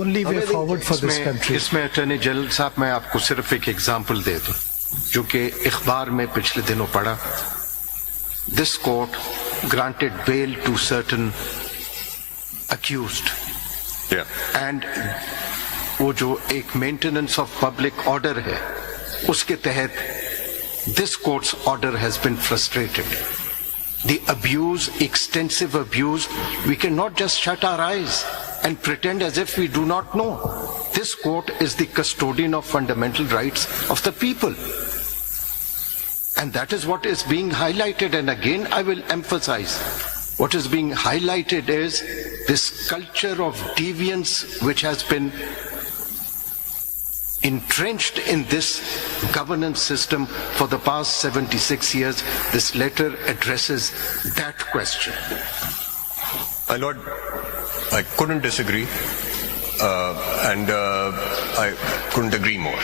only way forward for this country. اس میں attorney general صاحب میں آپ کو صرف ایک ایگزامپل دے دوں جو کہ اخبار میں پچھلے دنوں پڑھا. This court granted bail to certain accused. And وہ جو ایک maintenance of public order ہے اس کے تحت this court's order has been frustrated. The abuse, extensive abuse, we cannot just shut our eyes and pretend as if we do not know. This court is the custodian of fundamental rights of the people. And that is what is being highlighted. And again, I will emphasize, what is being highlighted is this culture of deviance which has been entrenched in this governance system for the past 76 years. This letter addresses that question. My Lord, I couldn't disagree, and I couldn't agree more.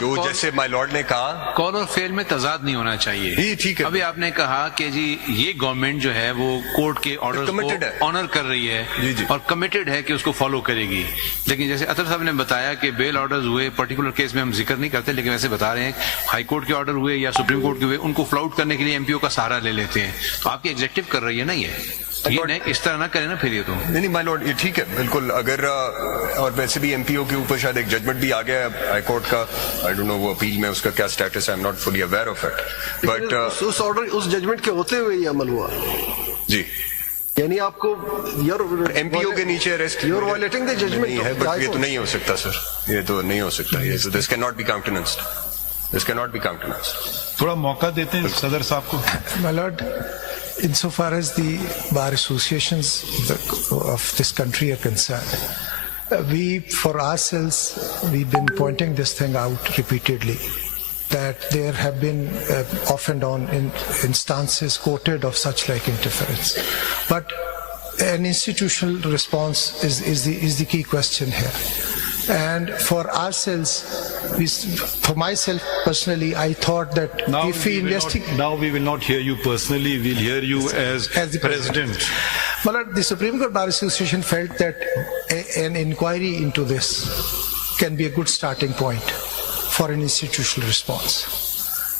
جو جیسے مائی lord نے کہا کال اور فیل میں تضاد نہیں ہونا چاہیے. ٹھیک ہے. ابھی آپ نے کہا کہ جی یہ گورنمنٹ جو ہے وہ کورٹ کے آرڈر کو آنر کر رہی ہے اور کمیٹڈ ہے کہ اس کو فالو کرے گی. لیکن جیسے اطہر صاحب نے بتایا کہ بیل آرڈرز ہوئے, پرٹیکولر کیس میں ہم ذکر نہیں کرتے لیکن ویسے بتا رہے ہیں ہائی کورٹ کے آرڈر ہوئے یا سپریم کورٹ کے ہوئے, ان کو فلاؤٹ کرنے کے لیے ایم پی او کا سہارا لے لیتے ہیں. تو آپ کی ایگزیکٹو کر رہی ہے نا یہ اس طرح نہ کرے نا پھر. یہ تو نہیں مائی لارڈ, یہ ٹھیک ہے بالکل. اگر اور ویسے بھی ایم پی او کے اوپر شاید ایک ججمنٹ بھی آ گیا ہے ہائی کورٹ کا, آئی ڈونٹ نو وہ اپیل میں اس کا کیا اسٹیٹس ہے, I am not fully aware of it. But اس آرڈر اس ججمنٹ کے ہوتے ہوئے یہ عمل ہوا جی, یعنی آپ کو ایم پی او کے نیچے arrest you are violating the judgment ہے. بٹ یہ تو نہیں ہو سکتا سر, یہ تو نہیں ہو سکتا. یہ this can not be countenanced, this can not be countenanced. تھوڑا موقع دیتے ہیں صدر صاحب کو. My Lord, insofar as the bar associations of this country are concerned, we, for ourselves, we've been pointing this thing out repeatedly, that there have been off and on instances quoted of such like interference. But an institutional response is the key question here. And for ourselves, for myself personally, I thought that if we investigate... Now we will not hear you personally, we'll hear you as the President. But the Supreme Court Bar Association felt that an inquiry into this can be a good starting point for an institutional response.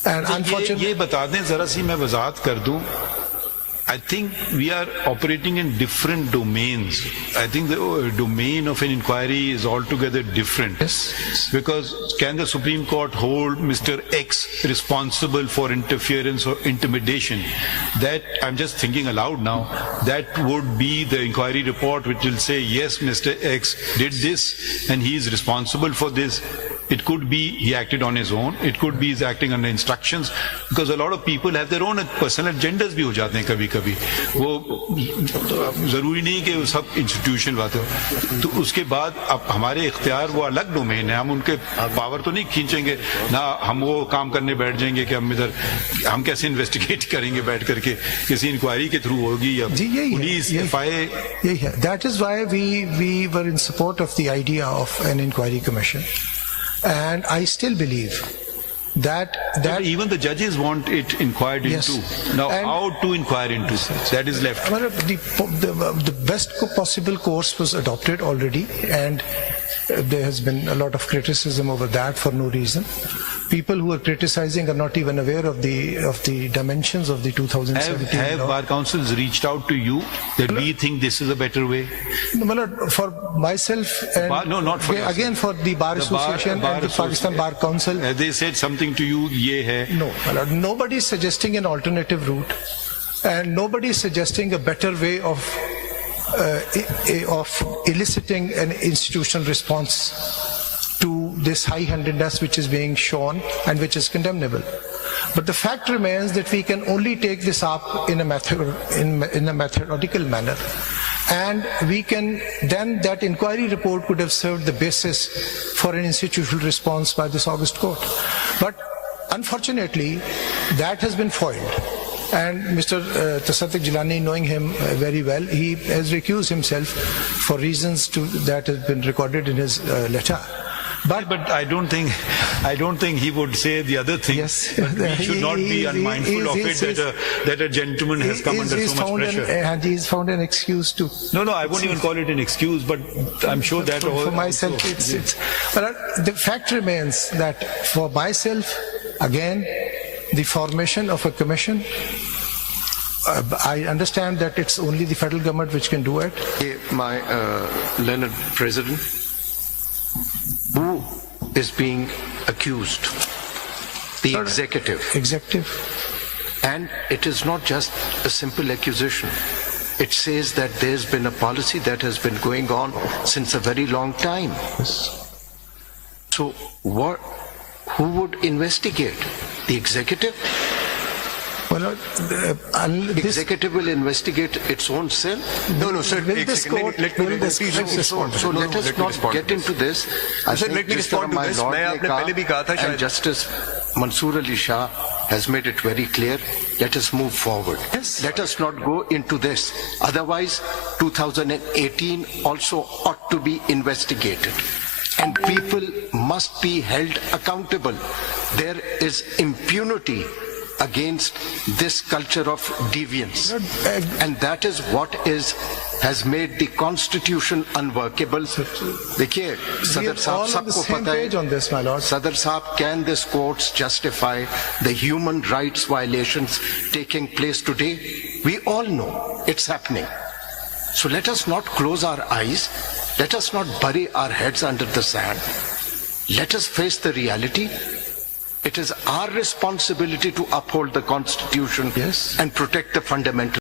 And unfortunately... یہ بتا دیں ذرا سی, میں وضاحت کر دوں. I think we are operating in different domains. I think the domain of an inquiry is altogether different. Yes. Because can the Supreme Court hold Mr. X responsible for interference or intimidation? That, I'm just thinking aloud now, that would be the inquiry report which will say, yes, Mr. X did this and he is responsible for this. It could be he acted on his own. It could be he's acting under instructions. Because a lot of people have their own personal agendas بھی ہو جاتے ہیں کبھی کبھی. وہ ضروری نہیں کہ وہ سب انسٹیٹیوشن بات ہو. تو اس کے بعد اب ہمارے اختیار وہ الگ ڈومین ہے, ہم ان کے پاور تو نہیں کھینچیں گے نہ, ہم وہ کام کرنے بیٹھ جائیں گے کہ ہم ادھر ہم کیسے انویسٹیگیٹ کریں گے بیٹھ کر کے, کسی انکوائری کے تھرو ہوگی یا پولیس ایف آئی اے. یہی ہے. That is why we were in support of the idea of an inquiry commission. And I still believe that even the judges want it inquired into. Now, how to inquire into that is left. The best possible course was adopted already, and there has been a lot of criticism over that for no reason. People who are criticizing are not even aware of the dimensions of the 2017 have law. bar councils reached out to you that we think this is a better way? No, for myself and no, not for yourself. Again for the Bar Association and the Pakistan Bar Council. They said something to you, ye hai? No, nobody is suggesting an alternative route, and nobody is suggesting a better way of eliciting an institutional response to this high-handedness which is being shown and which is condemnable. But the fact remains that we can only take this up in a methodical manner, and we can then, that inquiry report could have served the basis for an institutional response by this August court. But unfortunately, that has been foiled. And Mr. Tasattik Jilani, knowing him very well, he has recused himself for reasons that have been recorded in his letter. But I don't think he would say the other thing. Yes. But we should not be unmindful of it that a gentleman has come under so much pressure. And he's found an excuse to. No, I won't even call it an excuse, but I'm sure that for myself, it's. But the fact remains that for myself, again, the formation of a commission. I understand that it's only the federal government which can do it. My learned president, who is being accused? The executive. Executive. And it is not just a simple accusation. It says that there's been a policy that has been going on since a very long time. So who would investigate? The executive? Well, the executive will investigate its own self? No, sir. Let me So let us not get into this. Sir, let me respond to this. And Justice Mansoor Ali Shah has made it very clear. Let us move forward. Yes. Let us not go into this. Otherwise, 2018 also ought to be investigated. And people must be held accountable. There is impunity against this culture of deviance, and that is what has made the constitution unworkable. देखिए, सदर साहब सबको पता है. Sadar Sahab, can this courts justify the human rights violations taking place today? We all know it's happening. So let us not close our eyes. Let us not bury our heads under the sand. Let us face the reality. It is our responsibility to uphold the Constitution and protect the fundamental